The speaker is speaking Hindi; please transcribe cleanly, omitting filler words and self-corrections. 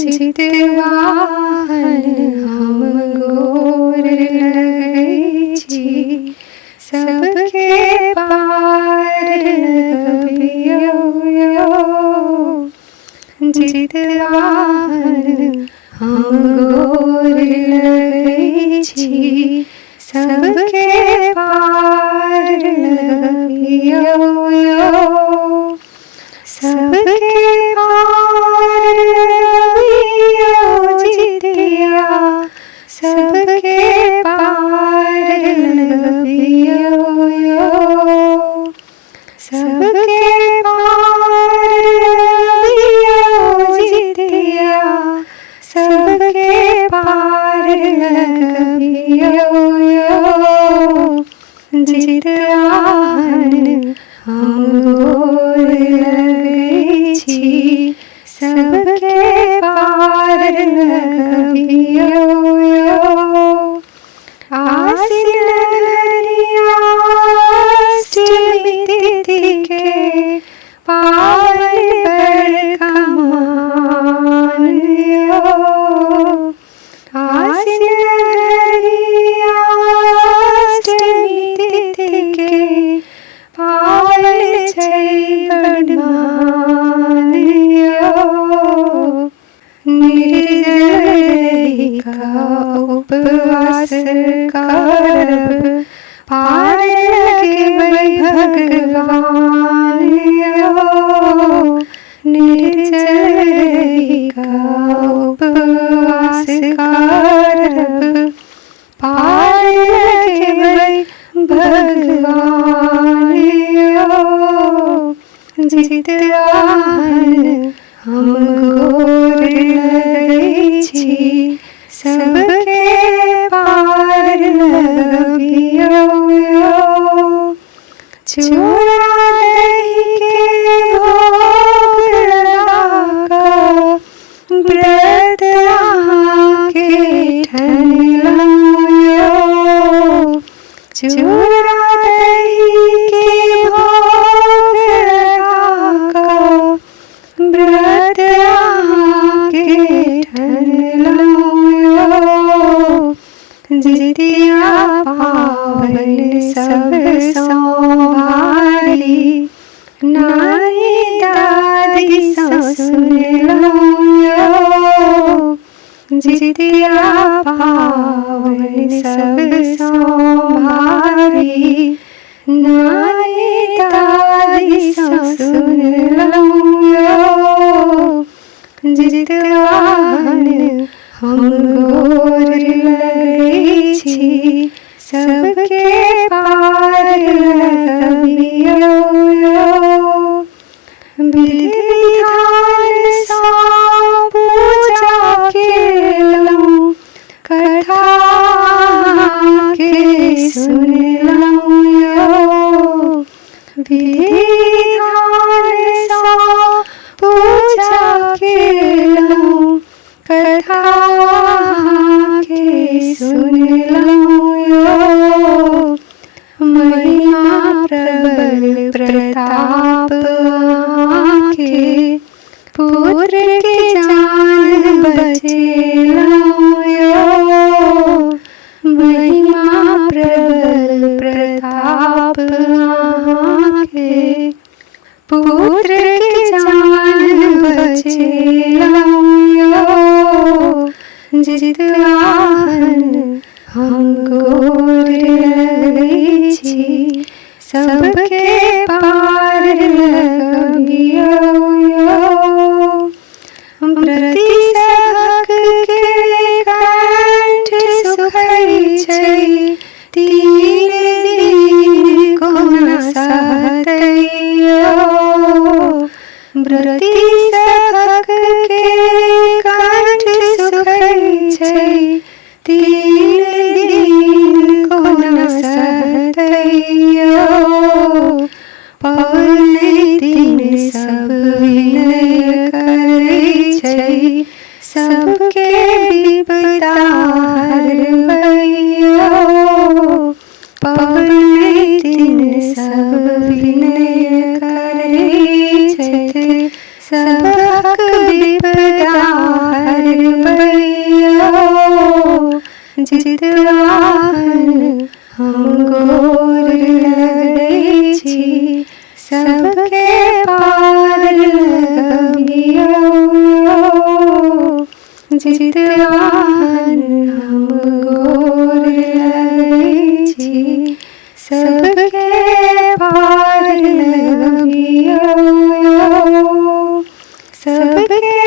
जितवाहन हम गोर लगै छी, सबके पार लगबियौ यौ। जितवाहन हम गोर लगै छी, सबके पार लगबियौ यौ। सबके पार लगबियौ जितिया, सबके पार लगबियौ यौ। सबके पार लगबियौ जितिया, सबके पार लगबियौ यौ। जितवाहन हम गोर लगै छी, सबके पार लगबियौ यौ। आसिन अष्टमी तिथि के पावन बड़का मान यौ। आसिन अष्टमी तिथि के पावन छै बड़ मान यौ। निर्जल रहि कऽ उपवास करब, पार लगेबै भगवान यौ। निर्जल रहि कऽ उपवास करब, पार लगेबै भगवान यौ। जितवाहन हम गोर लगै छी, सबके पार लगबियौ यौ। चूड़ा दही के भोग लगा कऽ व्रत अहाँके ठनलहुँ यौ। चूड़ा दही के भोग लगा कऽ व्रत अहाँके ठनलहुँ यौ। जितिया पाबन सबसँ भारी, नानी दादीसँ सुनलहुँ यौ। जितिया पाबन सबसँ भारी, नानी दादीसँ सुनलहुँ यौ। जितवाहन हम गोर लगै छी, सबके पार लगबियौ यौ। विधि विधानसँ पूजा केलहुँ, कथा अहाँके सुनलहुँ यौ। विधि विधानसँ पूजा केलहुँ, कथा अहाँके सुनलहुँ यौ। महिमा प्रबल प्रताप अहाँके, पुत्र के जान बचेलहुँ यौ। महिमा प्रबल प्रताप अहाँके, पुत्र के जान बचेलहुँ यौ। जितवाहन हम गोर लगै छी, सबके पार लगबियौ यौ। व्रती सभक के कंठ सुखै छै, तीन दिन कोना सहतै यौ। व्रती सभक के कंठ सुखै छै, सबके